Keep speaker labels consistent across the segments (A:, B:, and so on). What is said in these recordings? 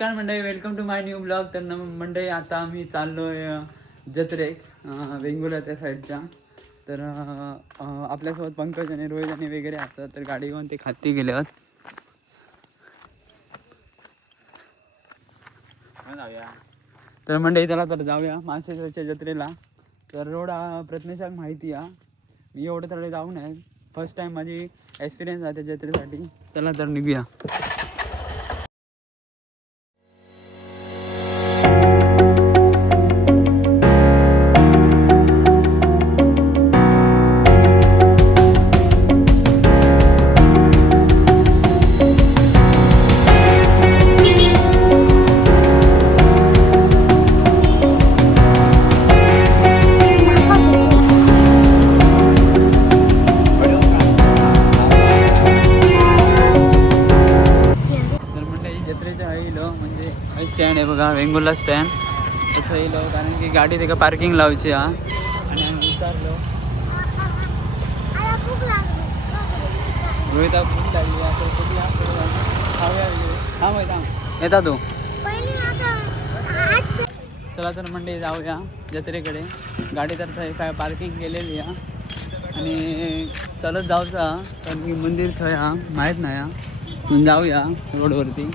A: नमस्कार मंडळी welcome to my new blog तर नम मंडळी आता आम्ही चाललोय आहे जत्रेक वेंगुर्ला त्या साईडच्या तर आपल्यासोबत पंकज आणि रोहित आणि वगैरे असतात तर गाडी घेऊन ते खाती गेले आहेत तर मंडळी त्याला तर जाऊया माणसाच्या जत्रेला. तर रोड प्रत्नेशाक माहिती आहे. मी एवढं थोडे जाऊन आहे फर्स्ट टाइम माझी एक्सपिरियन्स आहे त्या जत्रेसाठी. त्याला तर निघूया. हे बघा वेंगुर्ला स्टँड. तसं येलो हो, कारण की गाडी तिका पार्किंग लावची हा. आणि आम्ही विचारलो रोहिता खूप लागली आता खाऊया हा माहिती थांब येता तू. चला तर म्हणजे जाऊया जत्रेकडे. गाडी तर थंय काय पार्किंग केलेली आहे. आणि चलत जाऊचा कारण की मंदिर थंय हा माहीत नाही हा. म्हणून जाऊया रोडवरती.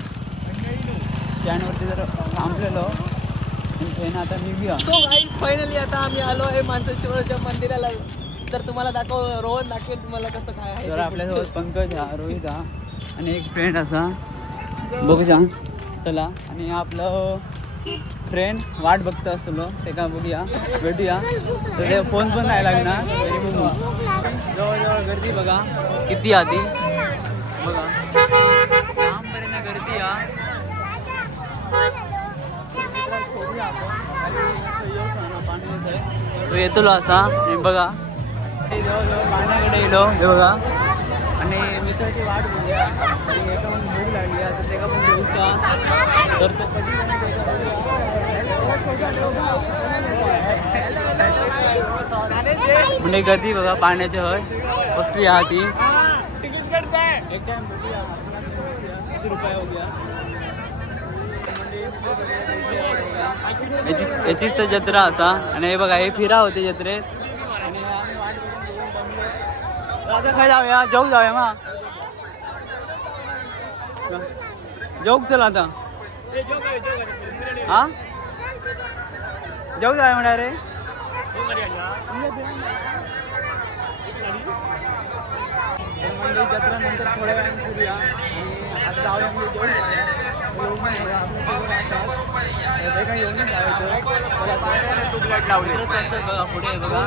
A: स्टँडवरती जर थांबलेलो ट्रेन आता निघूया.
B: सो गाईज फायनली आता आम्ही आलो आहे माणसेश्वराच्या मंदिराला. तर तुम्हाला दाखव रोहन दाखवेल तुम्हाला कसं काय आहे
A: तर. आपल्यासोबत पंकज हा रोहित हा आणि एक फ्रेंड असा. बघूया चला. आणि आपलं फ्रेंड वाट बघत असलो ते का बघूया. भेटूया. तर ते फोन पण नाही लागणार बघू. जवळजवळ गर्दी बघा किती आधी? बघा. तो येतलो असा आणि बघा. पाण्याकडे येलो हे बघा. आणि मित्राची वाट बघूया. आणि एका पण भूक लागली आहे तर त्याला पण देऊचा तर तो कधी पण म्हणजे गर्दी बघा पाण्याची हय कसली हा ती? एक टाइम रुपये होऊया याची याचीच तर जत्रा असा. आणि हे बघा हे फिरा होते जत्रेत. आणि आम्ही आता काय जाऊया? जोग जाऊया मा. जोग चल आता. हा? जाऊ जाऊया म्हणा रे. जत्रा नंतर थोड्या वेळाने फिरूया. आणि आता जाऊया म्हणजे जोग पुढे बघा.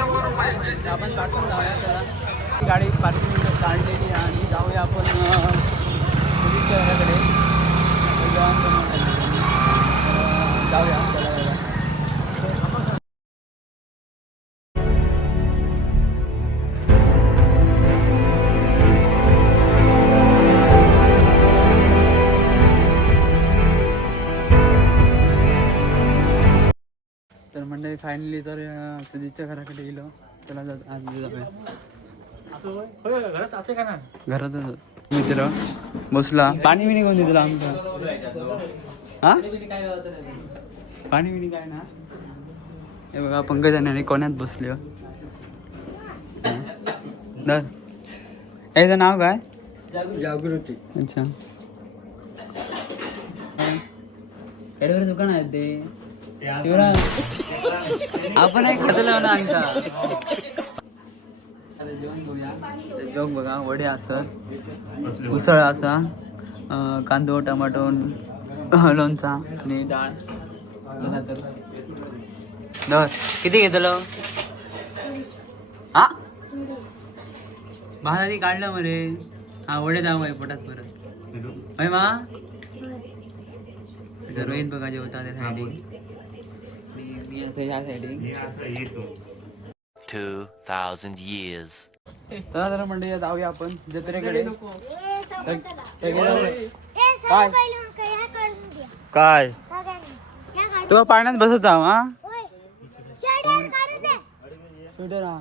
A: आपण जाऊया चला. गाडी पार्किंग तर मंडळी फायनली तर सुजितच्या घराकडे गेलो. चला जात आज जाऊया.
B: घरात असे का ना
A: घरातच मित्र बसला. पाणी बिणी कोण दिलं आमचं. हा? पाणी बिणी काय ना? हे बघा पंकजाने आणि कोण्यात बसले दर याचं नाव काय?
B: जागृती.
A: अच्छा. दुकान आहे ते. आपण एक खातलं ना आमचा. जेवण बघा वडे असत उसळ असा कांदो टमाटो लोणचा आणि डाळ. चला दर किती घेतलं? हा? भाजी काढलं मरे. हा वडे जाऊ आहे पोटात परत. होय मा? रोहित बघा जेवता त्यासाठी असं ह्या साईडी
C: 2,000 years.
A: चला जरा म्हणजे जाऊया आपण. जत्रेकडे. काय? काय? तू पाण्यात बसत जाऊ हा? स्वेटर हा.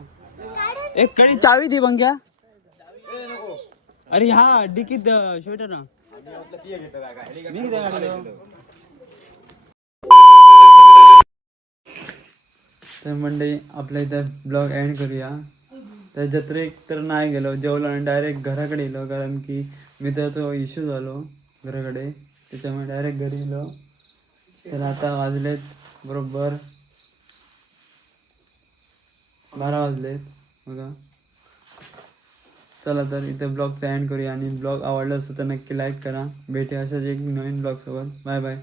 A: एक कडी चावी दी बंग्या. अरे हा डिकीत स्वेटर ना मी किती काढलो तर मंडळी आपल्या इथं ब्लॉग एंड करूया. तर जत्रेक तर नाही गेलो जेवलो आणि डायरेक्ट घराकडे येलो कारण की मी त्याचो इश्यू झालो घराकडे. त्याच्यामुळे डायरेक्ट घरी येलो. तर आता वाजलेत बरोबर बारा वाजलेत बघा. चला तर इथे ब्लॉगचा एंड करूया आणि ब्लॉग आवडला असं तर नक्की लाईक करा. भेटे अशाच एक नवीन ब्लॉगसोबत. Bye bye